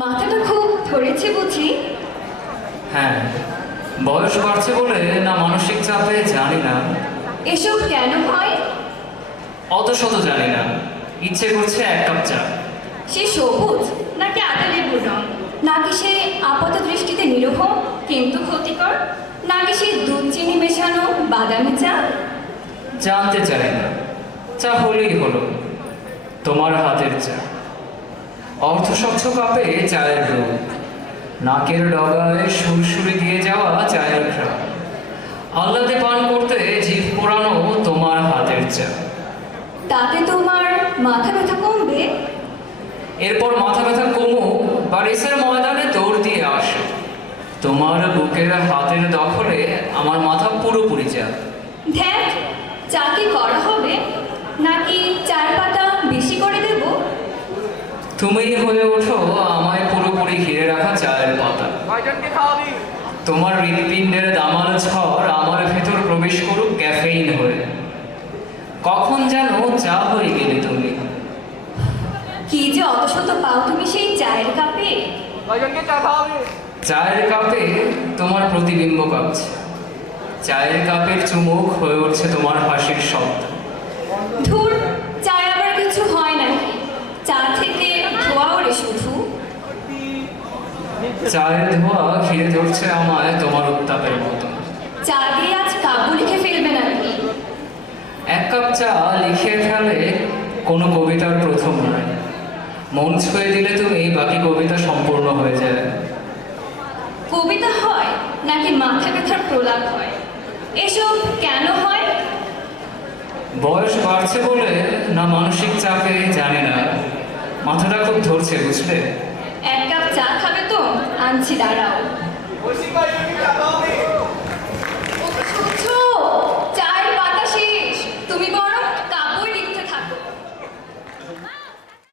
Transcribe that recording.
মাথাটা খুব ধরেছে বুঝি? হ্যাঁ, বয়স বাড়ছে বলে না মানসিক চাপে জানি না। এসব কেন হয়? অত শত জানি না, ইচ্ছে করছে এক কাপ চা। সে সবুজ নাকি আদা লেবুর রং, নাকি সে আপাত দৃষ্টিতে নিরীহ কিন্তু ক্ষতিকর, নাকি সে দুধ চিনি মেশানো বাদামি চা? জানতে চাই না, চা হলেই হলো। তোমার হাতের চা, অর্ধস্বচ্ছ কাপে চায়ের রূপ, নাকের ডগায় সুরসুরি দিয়ে যাওয়া চায়ের ঘ্রাণ, আহ্লাদে পান করতে জিভ পোড়ানো তোমার হাতের চা। তাতে তোমার মাথা ব্যথা কমবে? এরপর মাথা ব্যথা কমুক বা রেসের ময়দানে দৌড় দিয়ে আসো, তোমার বুকের হাতের দখলে আমার মাথা পুরোপুরি যা। ধ্যান, চা কি করা হবে নাকি চার পাতা বেশি করে দেব? তুমিই হয়ে ওঠো আমায় পুরোপুরি ঘিরে রাখা চায়ের পাতা। তোমার হৃৎপিণ্ডের দামাল ঝড় আমার ভেতর প্রবেশ করুক ক্যাফেইন হয়ে। কখন যেন চা হয়ে গেলে তুমি। কি যে অত শত পাও তুমি সেই চায়ের কাপে? চায়ের কাপে তোমার প্রতিবিম্ব কাঁপছে, চায়ের কাপের চুমুক হয়ে উঠছে তোমার হাসির শব্দ। ধুর, চায় আবার কিছু হয় নাকি? চা থেকে ধোয়া ওরে শুধু। চায়ের ধোয়া ঘিরে ধরছে আমায় তোমার উত্তাপের মতো। চা দিয়ে আজ কাব্য লিখে ফেলবে নাকি? এক কাপ চা লিখে ফেলে কোনো কবিতার প্রথম নয়, মন ছুঁয়ে দিলে তুমি বাকি কবিতা সম্পূর্ণ হয়ে যায়। কবিতা হয় নাকি মাথা ব্যথার প্রলাপ হয়? এসব কেন হয়? বয়স বাড়ছে বলে না মানসিক চাপে জানি না, মাথাটা খুব ধরছে বুঝলে। এক কাপ চা খাবে তো? আনছি, দাঁড়াও।